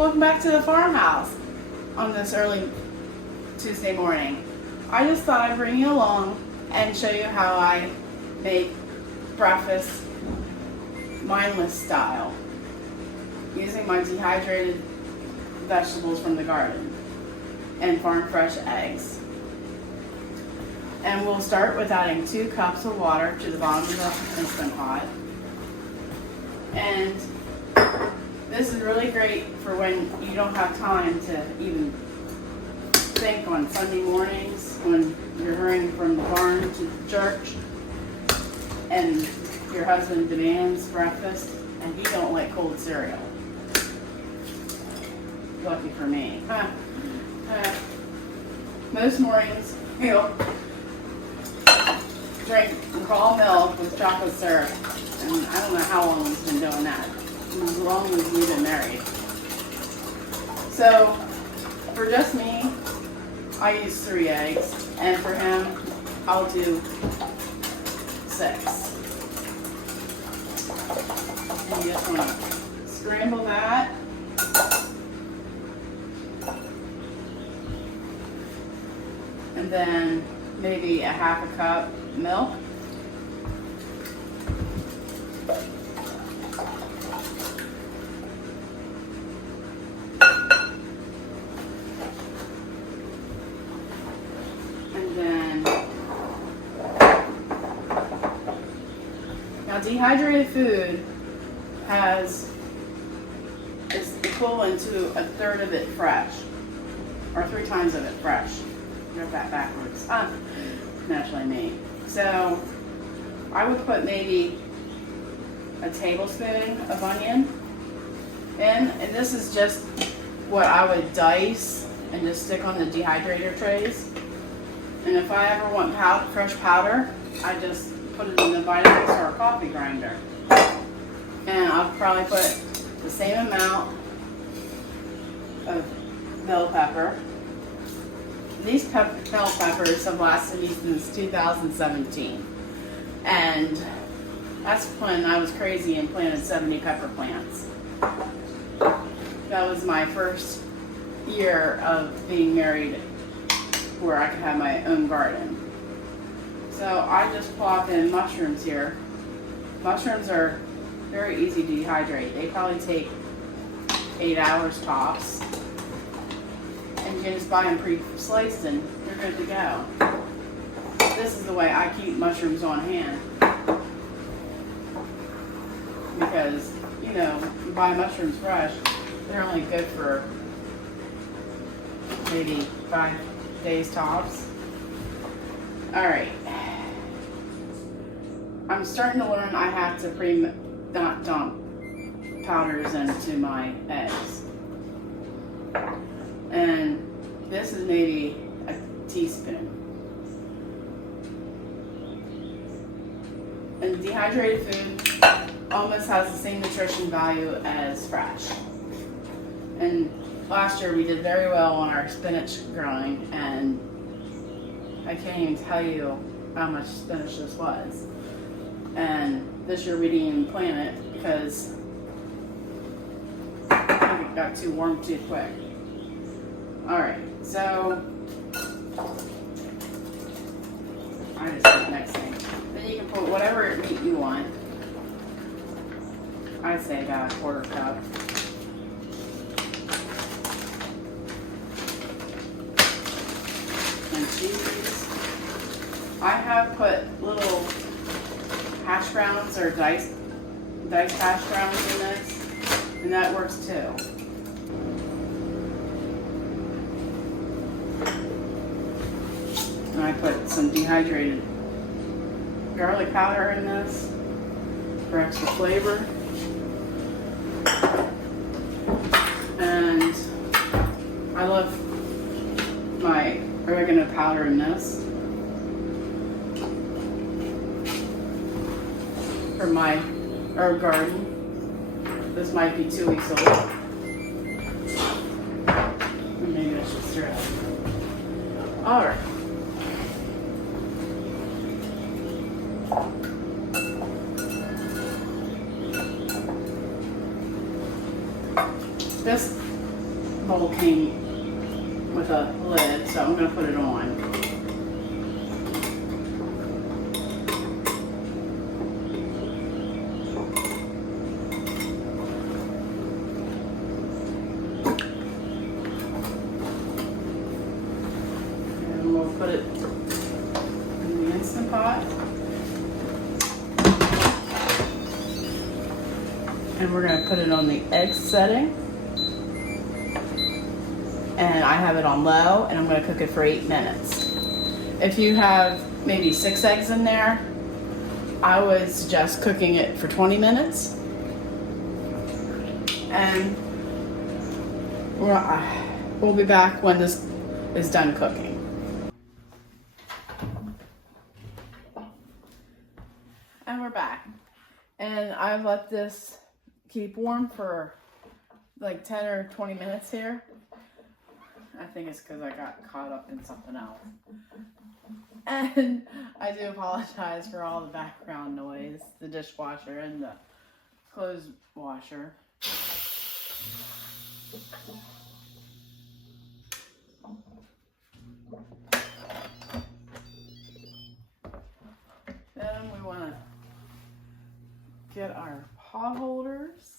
Welcome back to the farmhouse on this early Tuesday morning. I just thought I'd bring you along and show you how I make breakfast mindless style using my dehydrated vegetables from the garden and farm fresh eggs. And we'll start with adding 2 cups of water to the bottom of the Instant Pot. And this is really great for when you don't have time to even think on Sunday mornings when you're hurrying from the barn to church and your husband demands breakfast and you don't like cold cereal. Lucky for me. Most mornings we'll drink raw milk with chocolate syrup, and I don't know how long we've been doing that. As long as we've been married. So for just me, I use 3 eggs, and for him, I'll do 6. And you just want to scramble that. And then maybe a half a cup milk. Dehydrated food is equivalent to 1/3 of it fresh, or 3 times of it fresh. Got that backwards. Naturally me. So I would put maybe a tablespoon of onion in, and this is just what I would dice and just stick on the dehydrator trays. And if I ever want fresh powder, I just put it in the Vitamix or a coffee grinder. And I'll probably put the same amount of bell pepper. These bell peppers have lasted me since 2017. And that's when I was crazy and planted 70 pepper plants. That was my first year of being married where I could have my own garden. So I just plop in mushrooms here. Mushrooms are very easy to dehydrate. They probably take 8 hours tops. And you can just buy them pre-sliced and you're good to go. This is the way I keep mushrooms on hand. Because, you know, you buy mushrooms fresh, they're only good for maybe 5 days tops. Alright. I'm starting to learn I have to not dump powders into my eggs. And this is maybe a teaspoon. And dehydrated food almost has the same nutrition value as fresh. And last year we did very well on our spinach growing, and I can't even tell you how much spinach this was. And this year we didn't even plant it because I think it got too warm too quick. Alright, so I just put the next thing. Then you can put whatever meat you want. I'd say about 1/4 cup. And cheese. I have put little hash browns or diced hash browns in this, and that works too. And I put some dehydrated garlic powder in this for extra flavor. And I love my oregano powder in this for my herb garden. This might be 2 weeks old. Maybe I should stir it up. Alright. This bowl came with a lid, so I'm going to put it on. And we'll put it in the Instant Pot. And we're going to put it on the egg setting. And I have it on low, and I'm going to cook it for 8 minutes. If you have maybe 6 eggs in there, I would suggest cooking it for 20 minutes. And we'll be back when this is done cooking. And we're back. And I've let this keep warm for like 10 or 20 minutes here. I think it's because I got caught up in something else. And I do apologize for all the background noise, the dishwasher and the clothes washer. Then we want to get our pot holders.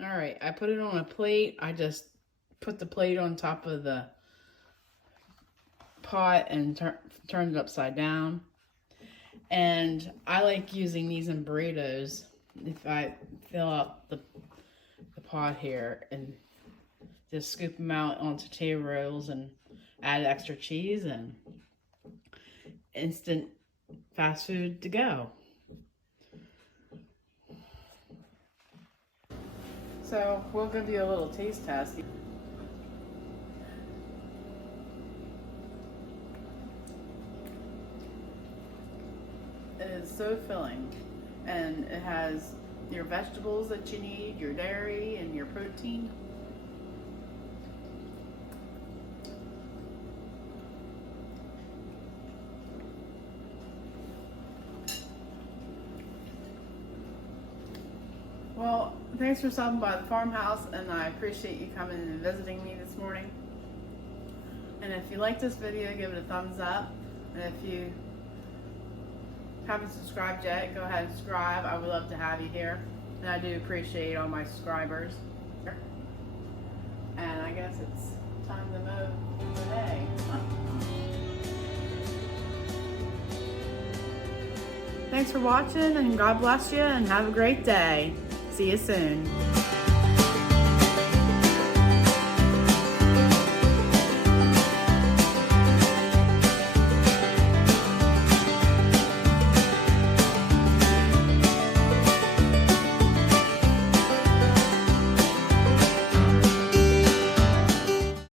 All right, I put it on a plate. I just put the plate on top of the pot and turned it upside down. And I like using these in burritos if I fill up the pot here and just scoop them out onto tortilla rolls and add extra cheese and instant fast food to go. So we'll give you a little taste test. It is so filling, and it has your vegetables that you need, your dairy, and your protein. Well, thanks for stopping by the farmhouse, and I appreciate you coming and visiting me this morning. And if you like this video, give it a thumbs up. And if you haven't subscribed yet, go ahead and subscribe. I would love to have you here. And I do appreciate all my subscribers. And I guess it's time to mow today. Thanks for watching, and God bless you, and have a great day. See you soon.